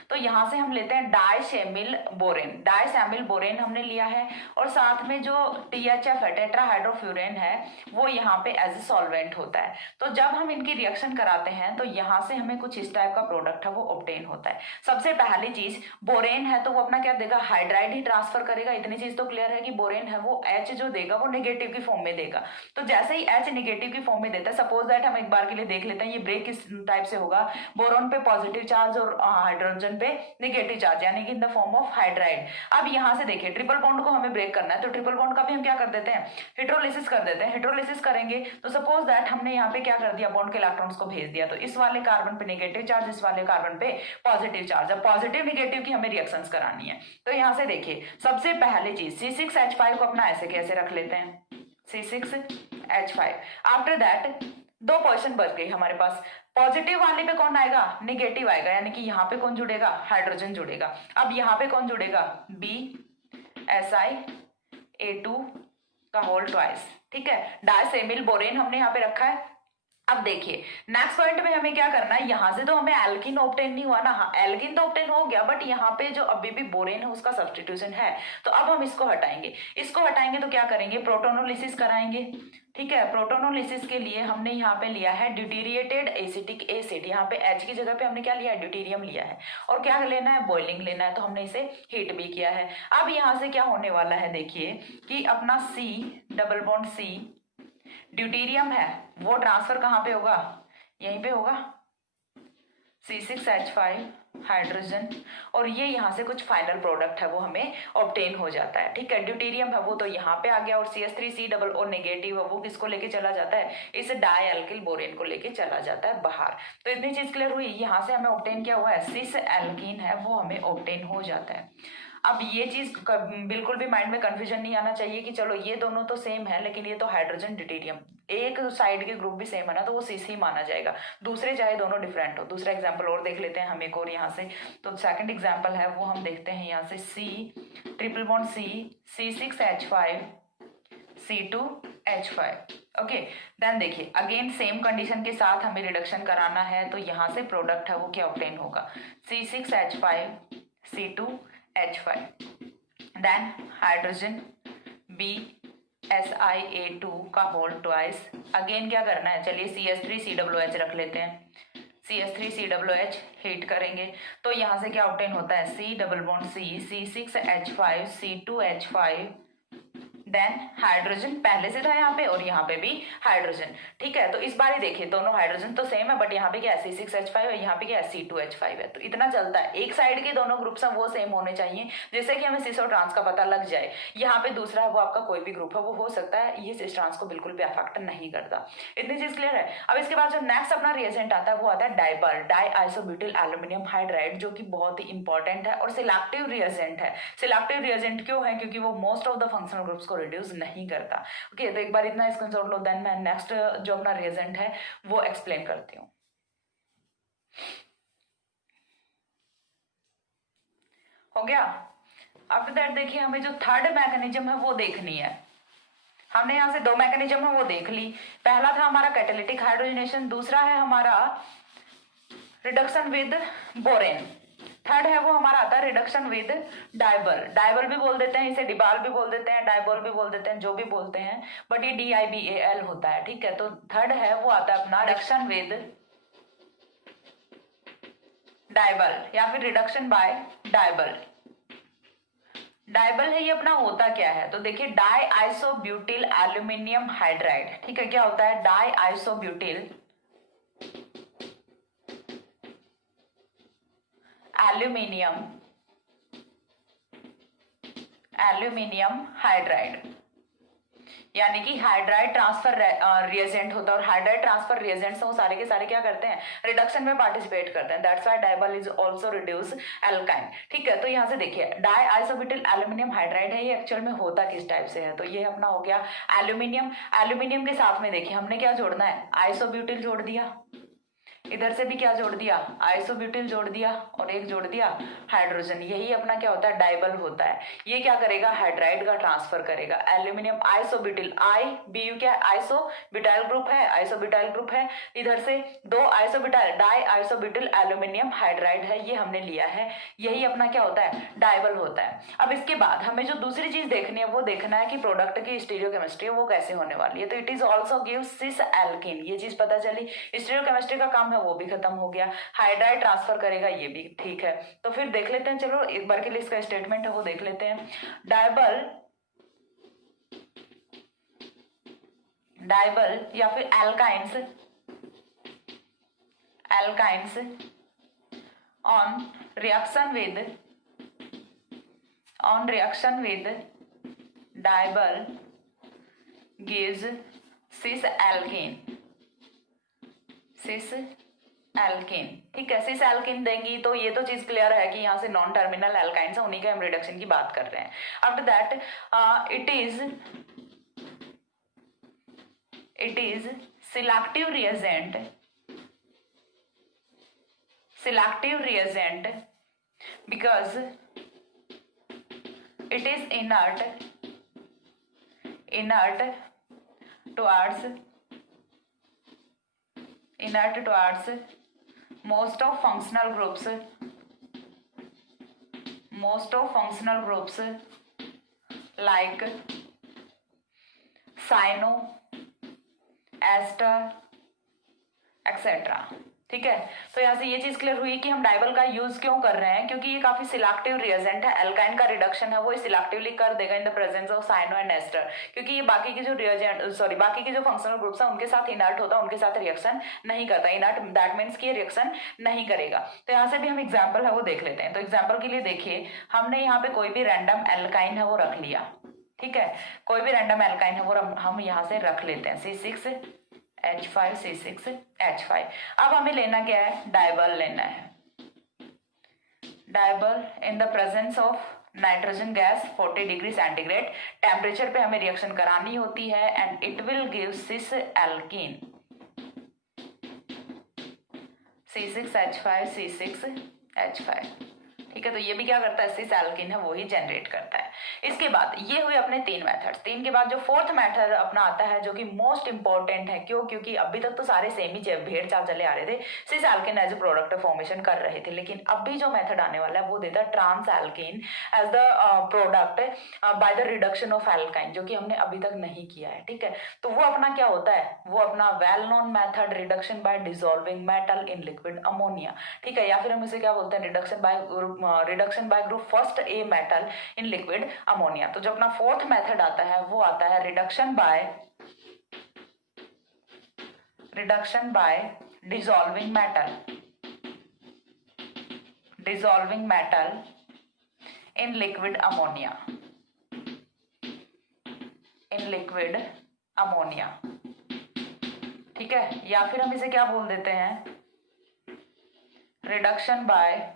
तो यहां से हम लेते हैं डाइसैमिल बोरेन। डाइसैमिल बोरेन हमने लिया है, और साथ में जो THF है, टेट्राहाइड्रोफ्यूरेन है, वो यहाँ पे एज ए सॉल्वेंट होता है। तो जब हम इनकी रिएक्शन कराते हैं तो यहाँ से हमें कुछ इस टाइप का प्रोडक्ट है वो ऑब्टेन होता है। सबसे पहली चीज, बोरेन है तो वो अपना क्या देगा, हाइड्राइड ही ट्रांसफर करेगा। इतनी चीज तो क्लियर है कि बोरेन है वो H जो देगा वो नेगेटिव की फॉर्म में देगा। तो जैसे ही H नेगेटिव की फॉर्म में देता है, सपोज दैट हम एक बार के लिए देख लेते हैं ये ब्रेक किस टाइप से होगा, बोरोन पे पॉजिटिव चार्ज और हाइड्रोजन पे नेगेटिव चार्ज, यानी कि in the form of hydride. अब यहां से देखिए ट्रिपल बॉन्ड को हमें ब्रेक करना है, तो ट्रिपल बॉन्ड का भी हम क्या कर देते हैं, हाइड्रोलिसिस कर देते हैं। हाइड्रोलिसिस करेंगे तो सपोज दैट हमने यहाँ पे क्या कर दिया, बॉन्ड के इलेक्ट्रॉन्स को भेज दिया, तो इस वाले कार्बन पे नेगेटिव चार्ज, इस वाले कार्बन पे पॉजिटिव चार्ज। अब पॉजिटिव नेगेटिव की हमें रिएक्शंस करानी है। तो यहाँ से देखिए सबसे पहली चीज C6H5 को अपना ऐसे कैसे रख लेते हैं, C6H5। आफ्टर दैट दो पोजीशन बच गई हमारे पास। पॉजिटिव वाले पे कौन आएगा, नेगेटिव आएगा, यानी कि यहाँ पे कौन जुड़ेगा, हाइड्रोजन जुड़ेगा। अब यहाँ पे कौन जुड़ेगा, BSiA2 का होल ट्वाइस, ठीक है। डाइसैमिल बोरेन हमने यहाँ पे रखा है। अब देखिए नेक्स्ट पॉइंट में हमें क्या करना है, यहां से तो हमें एल्किन ऑब्टेन नहीं हुआ ना, हाँ एल्किन तो ऑब्टेन हो गया, बट यहाँ पे जो अभी भी बोरेन है उसका सब्स्टिट्यूशन है। तो अब हम इसको हटाएंगे। इसको हटाएंगे तो क्या करेंगे, प्रोटोनोलिसिस कराएंगे, ठीक है। प्रोटोनोलिसिस के लिए हमने यहाँ पे लिया है ड्यूटेरिएटेड एसिटिक एसिड। यहाँ पे H की जगह पे हमने क्या लिया है, ड्यूटेरियम लिया है। और क्या लेना है, बॉइलिंग लेना है, तो हमने इसे हीट भी किया है। अब यहाँ से क्या होने वाला है, देखिए कि अपना C double bond C deuterium है वो ट्रांसफर कहाँ पे होगा, यहीं पे होगा, C6H5 हाइड्रोजन, और ये यहाँ से कुछ फाइनल प्रोडक्ट है वो हमें ऑब्टेन हो जाता है, ठीक है। ड्यूटेरियम है वो तो यहाँ पे आ गया, और CH3C डबल और नेगेटिव है वो किसको लेके चला जाता है, इस डाई एल्किल बोरेन को लेके चला जाता है बाहर। तो इतनी चीज क्लियर हुई। यहाँ से हमें ऑब्टेन क्या हुआ है, सिस एल्कीन है वो हमें ऑब्टेन हो जाता है। अब ये चीज बिल्कुल भी माइंड में कंफ्यूजन नहीं आना चाहिए कि चलो ये दोनों तो सेम है, लेकिन ये तो हाइड्रोजन ड्यूटेरियम, एक साइड के ग्रुप भी सेम है ना, तो वो सीस ही माना जाएगा, दूसरे चाहे दोनों डिफरेंट हो। दूसरा एग्जांपल और देख लेते हैं हम एक और यहाँ से। तो सेकंड एग्जांपल है वो हम देखते हैं यहाँ से, C triple bond C C6H5 C2H5, okay. Then देखिए अगेन सेम कंडीशन के साथ हमें रिडक्शन कराना है, तो यहाँ से प्रोडक्ट है वो क्या ऑब्टेन होगा, C6H5 C2H5, then hydrogen BSiA2 का होल ट्वाइस। अगेन क्या करना है, चलिए CH3COOH रख लेते हैं, CH3COOH हीट करेंगे तो यहाँ से क्या ऑब्टेन होता है, C double bond C C6H5 C2H5, then hydrogen पहले से था यहाँ पे और यहाँ पे भी हाइड्रोजन, ठीक है। तो इस बार ही देखिए दोनों हाइड्रोजन तो सेम है, बट यहाँ पे क्या है C6H5 है, यहाँ पे क्या है C2H5 है। तो इतना चलता है, एक साइड के दोनों ग्रुप्स हैं वो सेम होने चाहिए, जिससे कि हमें सिस और ट्रांस का पता लग जाए। यहाँ पे दूसरा है वो आपका कोई भी ग्रुप है वो हो सकता है, ये सिस ट्रांस को बिल्कुल भी अफेक्ट नहीं करता। इतनी चीज क्लियर है। अब इसके बाद जो नेक्स्ट अपना रिएजेंट आता है वो आता है डाइबर, डाई आइसोब्यूटिल एल्यूमिनियम हाइड्राइड, जो कि बहुत ही इंपॉर्टेंट है और सिलेक्टिव रिएजेंट है। सिलेक्टिव रिएजेंट क्यों है, क्योंकि वो most of the functional groups को रिड्यूस नहीं करता। ओके तो एक बार इतना स्क्रीनशॉट लो, देन मैं नेक्स्ट जो अपना रिएजेंट है वो एक्सप्लेन करती हूँ। हो गया। आफ्टर दैट देखिए हमें जो थर्ड मैकेनिज्म है वो देखनी है। हमने यहाँ से दो मैकेनिज्म है वो देख ली। पहला था हमारा कैटालिटिक हाइड्रोजनेशन, दूसरा है हमारा रिडक्शन विद बोरेन, थर्ड है वो हमारा आता है रिडक्शन विद डाइबर। डाइबर भी बोल देते हैं इसे, डिबाल भी बोल देते हैं, डाइबर भी बोल देते हैं, जो भी बोलते हैं, बट ये DIBAL होता है, ठीक है। तो थर्ड है वो आता है अपना रिडक्शन विद डाइबर या फिर रिडक्शन बाय डाइबर। डाइबल है ये अपना होता क्या है, तो देखिए डाई आइसोब्यूटिल एल्यूमिनियम हाइड्राइड, ठीक है। क्या होता है, डाई आइसोब्यूटिल एल्यूमिनियम हाइड्राइड, यानी कि हाइड्राइड ट्रांसफर रिएजेंट होता है, और हाइड्राइड ट्रांसफर रिएजेंट्स वो सारे के सारे क्या करते हैं, रिडक्शन में पार्टिसिपेट करते हैं। That's why DIBAL is also reduce alkyne. ठीक है, तो यहाँ से देखिए डाई आइसोब्यूटिल एल्यूमिनियम हाइड्राइड है, ये एक्चुअल में होता किस टाइप से है, तो ये अपना हो गया एल्यूमिनियम। एल्यूमिनियम के साथ में देखिए हमने क्या जोड़ना है, आइसोब्यूटिल जोड़ दिया, इधर से भी क्या जोड़ दिया, आइसोब्यूटिल जोड़ दिया, और एक जोड़ दिया हाइड्रोजन। यही अपना क्या होता है, डाइबल होता है। ये क्या करेगा, हाइड्राइड का ट्रांसफर करेगा। एल्यूमिनियम आइसोब्यूटिल, आई बी क्या आइसोब्यूटाइल ग्रुप है, आइसोब्यूटाइल ग्रुप है। इधर से दो isobutyl, die isobutyl aluminium hydride है, ये हमने लिया है। यही अपना क्या होता है, डाइबल होता है। अब इसके बाद हमें जो दूसरी चीज देखनी है वो देखना है कि प्रोडक्ट की स्टीरियोकेमिस्ट्री वो कैसे होने वाली है। तो it is also give cis alkene, ये चीज पता चली। स्टीरियोकेमिस्ट्री का काम वो भी खत्म हो गया, हाइड्राइड ट्रांसफर करेगा, ये भी ठीक है। तो फिर देख लेते हैं, चलो एक बार के लिए इसका स्टेटमेंट है वो देख लेते हैं। डाइबल या फिर alkynes on reaction with DIBAL gives cis alkene. ठीक है, सिस एल्केन देंगी तो ये तो चीज क्लियर है कि यहाँ से नॉन टर्मिनल एल्काइंस है, उन्हीं के हम रिडक्शन की बात कर रहे हैं। After that it is selective reagent because it is inert towards most of functional groups like cyano, ester, etc. ठीक है, तो यहाँ से ये चीज क्लियर हुई कि हम डाइबल का यूज क्यों कर रहे हैं, क्योंकि ये काफी सिलेक्टिव रिएजेंट है। एल्काइन का रिडक्शन है वो सिलेक्टिवली कर देगा in the presence of cyano and ester, क्योंकि ये बाकी के जो रिएजेंट बाकी के जो फंक्शनल ग्रुप्स हैं उनके साथ इनर्ट होता है, उनके साथ रिएक्शन नहीं करता। इनर्ट दैट मीन्स कि ये रिएक्शन नहीं करेगा। तो यहाँ से भी हम एग्जाम्पल है वो देख लेते हैं। तो एग्जाम्पल के लिए देखिए, हमने यहाँ पे कोई भी रैंडम एल्काइन है वो रख लिया। ठीक है, कोई भी रैंडम एल्काइन है वो हम यहाँ से रख लेते हैं, C6H5 C6H5। अब हमें लेना क्या है, डाइबल लेना है। DIBAL in the presence of nitrogen gas 40 degree centigrade temperature पे हमें रिएक्शन करानी होती है, and it will give cis alkene C6H5 C6H5। ठीक है, तो ये भी क्या करता है, सिस एल्कीन है वो ही जनरेट करता है। इसके बाद ये हुए अपने 3 मेथड्स। 3 के बाद जो फोर्थ मेथड अपना आता है जो कि मोस्ट इंपॉर्टेंट है, क्यों, क्योंकि अभी तक तो सारे सेम ही भेड़ चाल चले आ रहे थे, cis alkene as a product formation कर रहे थे, लेकिन अभी जो मेथड आने वाला है वो देता है trans alkene as the product by the reduction of alkyne, जो कि हमने अभी तक नहीं किया है। ठीक है, तो वो अपना क्या होता है, वो अपना well known method reduction bye dissolving metal in liquid ammonia. ठीक है, या फिर हम इसे क्या बोलते हैं, reduction bye group first a metal in liquid ammonia. तो जो अपना फोर्थ मेथड आता है वो आता है reduction bye dissolving metal in liquid ammonia. ठीक है, या फिर हम इसे क्या बोल देते हैं, रिडक्शन बाय,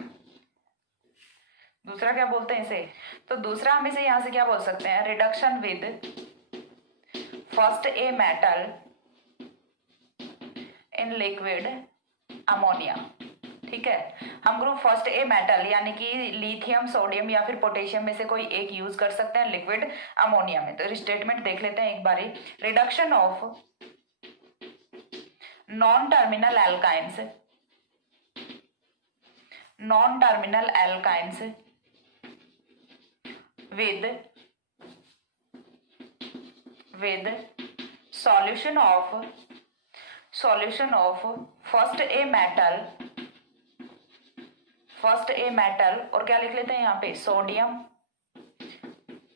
दूसरा क्या बोलते हैं इसे, तो दूसरा हम इसे यहां से क्या बोल सकते हैं, reduction with first a metal in liquid ammonia. ठीक है, हम ग्रुप फर्स्ट ए मेटल यानी कि लिथियम, सोडियम या फिर पोटेशियम में से कोई एक यूज कर सकते हैं लिक्विड अमोनिया में। तो स्टेटमेंट देख लेते हैं एक बारी, reduction of non terminal alkynes with solution of first a metal और क्या लिख लेते हैं यहाँ पे, sodium,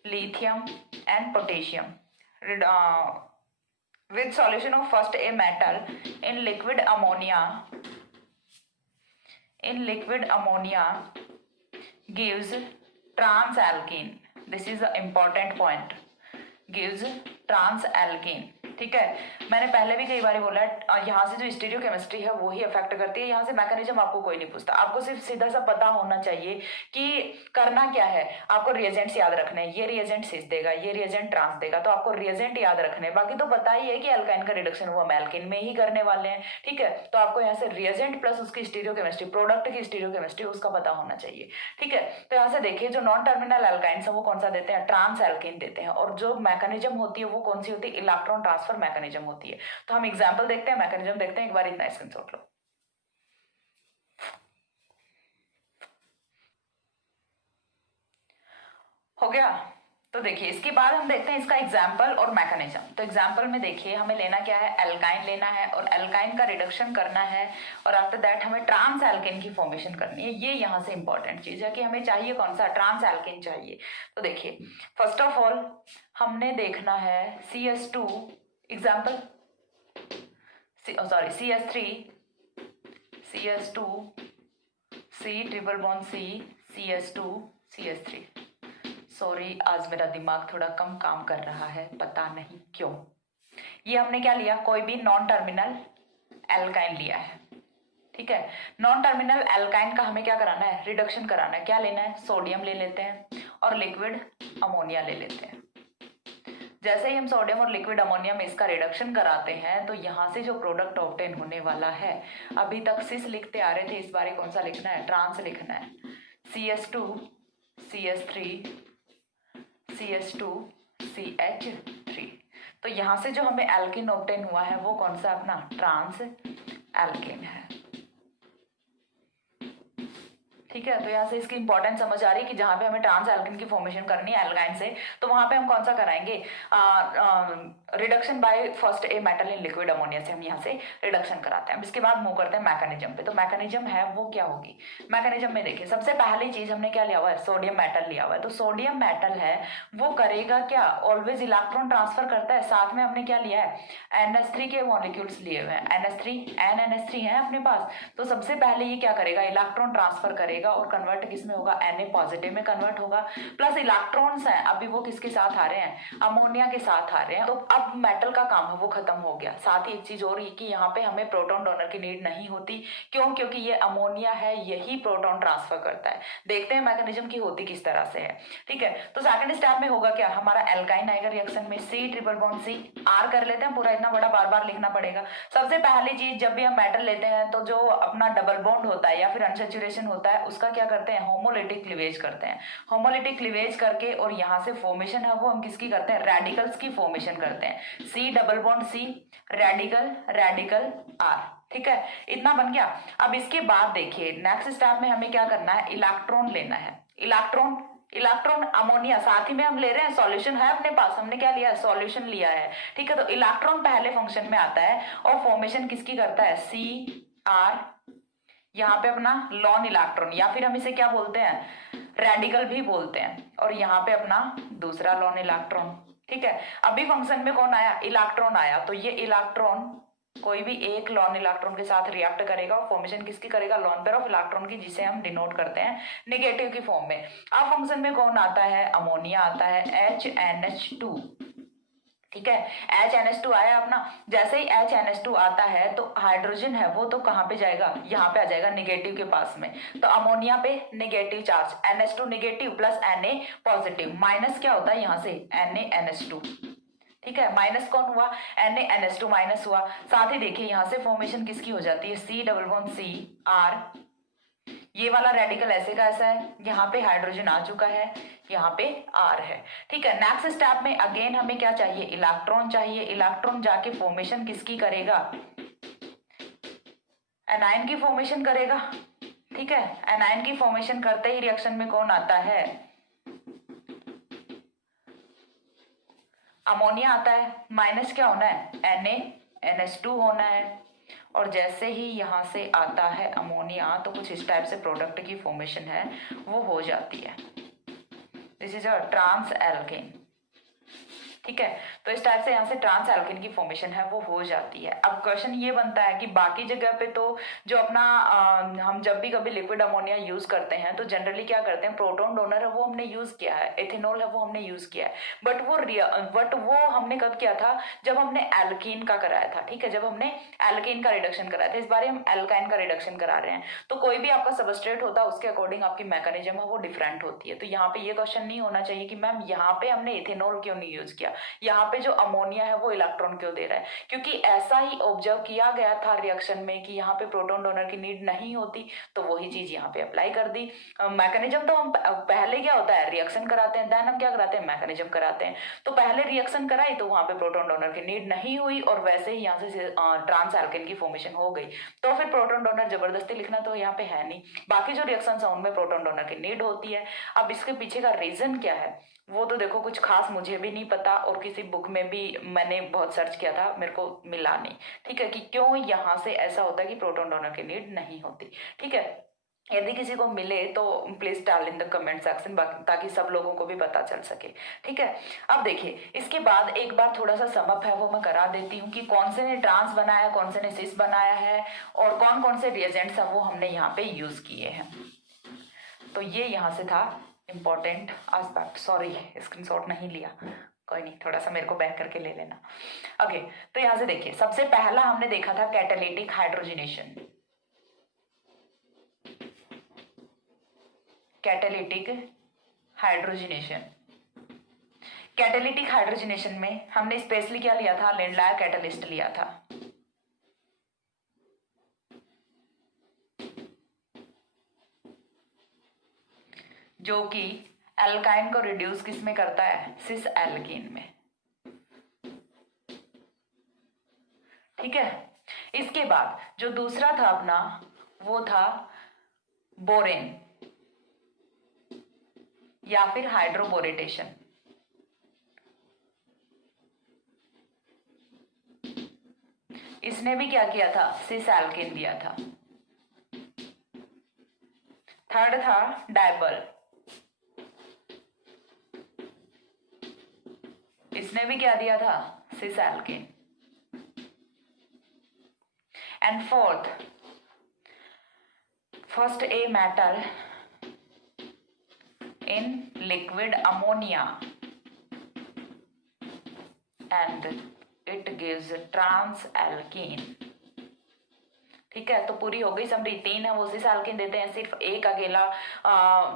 lithium and potassium, with solution of first a metal in liquid ammonia gives trans alkene. This is the important point, gives trans alkene. ठीक है, मैंने पहले भी कई बार बोला है, यहाँ से जो स्टीरियोकेमिस्ट्री है वो ही अफेक्ट करती है, यहाँ से मैकेनिज्म आपको कोई नहीं पूछता, आपको सिर्फ सीधा सा पता होना चाहिए कि करना क्या है। आपको रिएजेंट्स याद रखने हैं, ये रिएजेंट सिस देगा, ये रिएजेंट ट्रांस देगा, तो आपको रिएजेंट याद रखने हैं। बाकी तो पता ही है कि एल्काइन का रिडक्शन वो हम एल्केन में ही करने वाले हैं। ठीक है, तो आपको यहाँ से रिएजेंट प्लस उसकी स्टीरियोकेमिस्ट्री, प्रोडक्ट की स्टीरियोकेमिस्ट्री उसका पता होना चाहिए। ठीक है, तो यहाँ से देखिए जो नॉन टर्मिनल एल्काइंस है वो कौन सा देते हैं, ट्रांस एल्केन देते हैं, और जो मैकेनिज्म होती है वो कौन सी होती है, इलेक्ट्रॉन ट्रांसफर मैकेनिज्म होती है। तो हम एग्जांपल देखते हैं, मैकेनिज्म देखते हैं, एक बार इतना स्क्रीनशॉट लो। हो गया, तो देखिए इसके बाद हम देखते हैं इसका एग्जाम्पल और मैकेनिज्म। तो एग्जाम्पल में देखिए हमें लेना क्या है, एल्काइन लेना है और एल्काइन का रिडक्शन करना है, और आफ्टर दैट हमें ट्रांस एल्केन की फॉर्मेशन करनी है। ये यहाँ से इंपॉर्टेंट चीज है कि हमें चाहिए कौन सा, ट्रांस एल्केन चाहिए। तो देखिए फर्स्ट ऑफ ऑल हमने देखना है CS2 example, sorry CS3 CS2 C triple bond C CS2 CS3। Sorry आज मेरा दिमाग थोड़ा कम काम कर रहा है, पता नहीं क्यों। ये हमने क्या लिया, कोई भी नॉन टर्मिनल एल्काइन लिया है। ठीक है, नॉन टर्मिनल एल्काइन का हमें क्या कराना है, रिडक्शन कराना है। क्या लेना है, सोडियम ले लेते हैं और लिक्विड अमोनिया ले लेते हैं। जैसे ही हम सोडियम और लिक्विड अमोनिया में इसका रिडक्शन कराते हैं तो यहाँ से जो प्रोडक्ट ऑब्टेन होने वाला है, अभी तक सिस लिखते आ रहे थे, इस बार कौन सा लिखना है, ट्रांस लिखना है। CS2 CS3 CS2 CH3। तो यहाँ से जो हमें एल्केन ऑब्टेन हुआ है वो कौन सा, अपना ट्रांस एल्केन है। ठीक है, तो यहाँ से इसकी इंपॉर्टेंस समझ आ रही है कि जहाँ पे हमें ट्रांस एल्केन की फॉर्मेशन करनी है एल्काइन से, तो वहां पे हम कौन सा कराएंगे, reduction by first a metal in liquid ammonia से हम यहाँ से रिडक्शन कराते हैं। अब इसके बाद मूव करते हैं मैकेनिज्म पे। तो मैकेनिज्म है वो क्या होगी, मैकेनिज्म में देखिए सबसे पहली चीज हमने क्या लिया हुआ है, सोडियम मेटल लिया हुआ है। तो सोडियम मेटल है वो करेगा क्या, ऑलवेज इलेक्ट्रॉन ट्रांसफर करता है। साथ में हमने क्या लिया है, NH3 के मॉलिक्यूल्स लिए हुए हैं, NH3 NH3 है अपने पास। तो सबसे पहले ये क्या करेगा, इलेक्ट्रॉन ट्रांसफर करेगा और कन्वर्ट किसमें होगा, Na पॉजिटिव में कन्वर्ट होगा। प्लस इलेक्ट्रॉन्स हैं अभी वो किसके साथ आ रहे हैं, अमोनिया के साथ आ रहे हैं। तो अब मेटल का काम है वो खत्म हो गया। साथ ही एक चीज और कि यहाँ पे हमें प्रोटॉन डोनर की नीड नहीं होती। क्यों, क्योंकि ये अमोनिया है, यही प्रोटॉन ट्रांसफर करता है। देखते हैं मैकेनिज्म की होती किस तरह से है। ठीक है, तो सेकंड स्टेप में होगा क्या, हमारा एल्काइन आएगा रिएक्शन में, C triple bond C R कर लेते हैं, पूरा इतना बड़ा बार बार लिखना पड़ेगा। सबसे पहली चीज जब भी हम मेटल लेते हैं तो जो अपना डबल बॉन्ड होता है या फिर अनसैचुरेशन होता है उसका क्या करते हैं, होमोलिटिक क्लीवेज करते हैं। होमोलिटिक क्लीवेज करके और यहाँ से फॉर्मेशन है वो हम किसकी करते हैं, रेडिकल्स की फॉर्मेशन करते हैं। C double bond C radical radical R। ठीक है, इतना बन गया। अब इसके बाद देखिए नेक्स्ट स्टेप में हमें क्या करना है, इलेक्ट्रॉन लेना है। इलेक्ट्रॉन अमोनिया साथ ही में हम ले रहे हैं, सॉल्यूशन है अपने पास, हमने क्या लिया है, सॉल्यूशन लिया है। ठीक है, तो इलेक्ट्रॉन पहले फंक्शन में आता है और फॉर्मेशन किसकी करता है, CR, यहाँ पे अपना लॉन इलेक्ट्रॉन या फिर हम इसे क्या बोलते हैं, रेडिकल भी बोलते हैं, और यहाँ पे अपना दूसरा लॉन इलेक्ट्रॉन। ठीक है, अभी फंक्शन में कौन आया, इलेक्ट्रॉन आया। तो ये इलेक्ट्रॉन कोई भी एक लॉन इलेक्ट्रॉन के साथ रिएक्ट करेगा और फॉर्मेशन किसकी करेगा, लॉन पेयर ऑफ इलेक्ट्रॉन की, जिसे हम डिनोट करते हैं नेगेटिव की फॉर्म में। अब फंक्शन में कौन आता है, अमोनिया आता है, HNH2। ठीक है, HNH2 आया अपना। जैसे ही HNH2 आता है तो हाइड्रोजन है वो तो कहाँ पे जाएगा, यहाँ पे आ जाएगा नेगेटिव के पास में। तो अमोनिया पे negative charge, NH2 negative plus Na positive, minus क्या होता है यहाँ से, NaNH2। ठीक है, माइनस कौन हुआ, NaNH2 माइनस हुआ। साथ ही देखिए यहाँ से फॉर्मेशन किसकी हो जाती है, C double bond C R। ये वाला रेडिकल ऐसे का ऐसा है, यहाँ पे हाइड्रोजन आ चुका है, यहाँ पे R है। ठीक है, नेक्स्ट स्टेप में अगेन हमें क्या चाहिए, इलेक्ट्रॉन चाहिए। इलेक्ट्रॉन जाके फॉर्मेशन किसकी करेगा, एनायन की फॉर्मेशन करेगा। ठीक है, एनायन की फॉर्मेशन करते ही रिएक्शन में कौन आता है, अमोनिया आता है। माइनस क्या होना है, NaNH2 होना है। और जैसे ही यहाँ से आता है अमोनिया तो कुछ इस टाइप से प्रोडक्ट की फॉर्मेशन है वो हो जाती है। This is a trans alkene. ठीक है। तो इस टाइप से यहाँ से ट्रांस एल्किन की फॉर्मेशन है वो हो जाती है। अब क्वेश्चन ये बनता है कि बाकी जगह पे तो जो अपना हम जब भी कभी लिक्विड अमोनिया यूज करते हैं तो जनरली क्या करते हैं, प्रोटॉन डोनर है वो हमने यूज किया है, एथेनॉल है वो हमने यूज किया है, बट वो हमने कब किया था, जब हमने एल्कीन का कराया था। ठीक है, जब हमने एल्कीन का रिडक्शन कराया था। इस बार हम एल्काइन का रिडक्शन करा रहे हैं। तो कोई भी आपका सबस्ट्रेट होता है उसके अकॉर्डिंग आपकी मैकेनिज्म है वो डिफरेंट होती है। तो यहाँ पे ये क्वेश्चन नहीं होना चाहिए कि मैम यहाँ पे हमने इथेनॉल क्यों नहीं यूज किया, यहाँ पे जो अमोनिया है वो इलेक्ट्रॉन क्यों दे रहा है, क्योंकि ऐसा ही ऑब्जर्व किया गया था रिएक्शन में कि यहाँ पे प्रोटॉन डोनर की नीड नहीं होती, तो वही चीज यहाँ पे अप्लाई कर दी। मैकेनिज्म तो हम पहले क्या होता है, रिएक्शन कराते हैं, देन हम क्या कराते हैं, मैकेनिज्म कराते हैं। तो पहले रिएक्शन कराई तो वहां पे प्रोटॉन डोनर की नीड नहीं हुई और वैसे ही यहाँ से ट्रांस एल्केन की फॉर्मेशन हो गई। तो फिर प्रोटॉन डोनर जबरदस्ती लिखना तो यहाँ पे है नहीं, बाकी जो रिएक्शन है उनमें प्रोटॉन डोनर की नीड होती है। अब इसके पीछे का रीजन क्या है वो तो देखो कुछ खास मुझे भी नहीं पता और किसी बुक में भी मैंने बहुत सर्च किया था, मेरे को मिला नहीं। ठीक है, कि क्यों यहाँ से ऐसा होता है कि प्रोटॉन डोनर की नीड नहीं होती। ठीक है, यदि किसी को मिले तो प्लीज डाल इन द कमेंट सेक्शन ताकि सब लोगों को भी पता चल सके। ठीक है, अब देखिए इसके बाद एक बार थोड़ा सा समअप है वो मैं करा देती हूँ कि कौन से ने ट्रांस बनाया, कौन से ने सिस बनाया है और कौन कौन से रिएजेंट्स हैं वो हमने यहाँ पे यूज किए हैं। तो ये यहाँ से था इंपॉर्टेंट एस्पेक्ट। सॉरी स्क्रीनशॉट नहीं लिया, कोई नहीं, थोड़ा सा मेरे को बैक करके ले लेना। ओके, तो यहाँ से देखिए सबसे पहला हमने देखा था catalytic hydrogenation. Catalytic hydrogenation, catalytic hydrogenation में हमने स्पेशली क्या लिया था, लेंडलायर कैटालिस्ट लिया था। जो कि एल्काइन को रिड्यूस किस में करता है, सिस एल्कीन में। ठीक है, इसके बाद जो दूसरा था अपना वो था बोरेन या फिर हाइड्रोबोरेटेशन। इसने भी क्या किया था, सिस एल्कीन दिया था। थर्ड था डायबल, इसने भी क्या दिया था, cis alkene. And fourth, first a metal in liquid ammonia and it gives trans alkene। ठीक है, तो पूरी हो गई समरी। तीन है वो सिस एल्कीन देते हैं, सिर्फ एक अकेला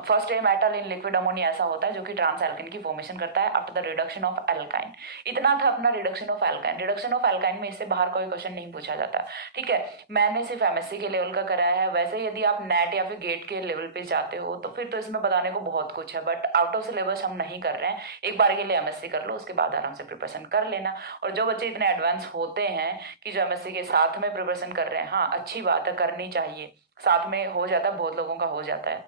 first a metal in liquid ammonia ऐसा होता है जो कि ट्रांस एल्कीन की फॉर्मेशन करता है after the reduction of alkyne. इतना था अपना reduction of alkyne. Reduction of alkyne में इससे बाहर कोई क्वेश्चन नहीं पूछा जाता। ठीक है, मैंने सिर्फ एमएससी के लेवल का कराया है, वैसे यदि आप नेट या फिर गेट के लेवल पे जाते हो तो फिर तो इसमें बताने को बहुत कुछ है, बट आउट ऑफ सिलेबस हम नहीं कर रहे हैं। एक बार के लिए एमएससी कर लो, उसके बाद आराम से प्रिपरेशन कर लेना। और जो बच्चे इतने एडवांस होते हैं कि जो एमएससी के साथ में प्रिपरेशन कर रहे हैं, हाँ अच्छी बात है, करनी चाहिए, साथ में हो जाता है, बहुत लोगों का हो जाता है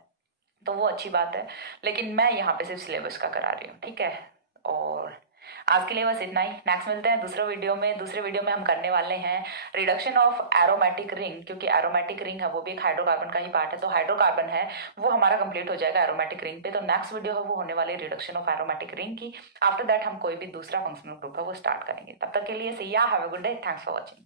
तो वो अच्छी बात है, लेकिन मैं यहाँ पे सिर्फ सिलेबस का करा रही हूँ। ठीक है, और आज के लिए बस इतना ही। नेक्स्ट मिलते हैं दूसरे वीडियो में। दूसरे वीडियो में हम करने वाले हैं रिडक्शन ऑफ एरोमेटिक रिंग, क्योंकि एरोमेटिक रिंग है वो भी एक हाइड्रोकार्बन का ही पार्ट है। तो हाइड्रोकार्बन है वो हमारा कंप्लीट हो जाएगा एरोमेटिक रिंग पे। तो नेक्स्ट वीडियो है वो होने वाली रिडक्शन ऑफ एरोमेटिक रिंग की। आफ्टर दैट हम कोई भी दूसरा फंक्शनल ग्रुप है वो स्टार्ट करेंगे। तब तक के लिए सी या, have a good day, thanks for watching.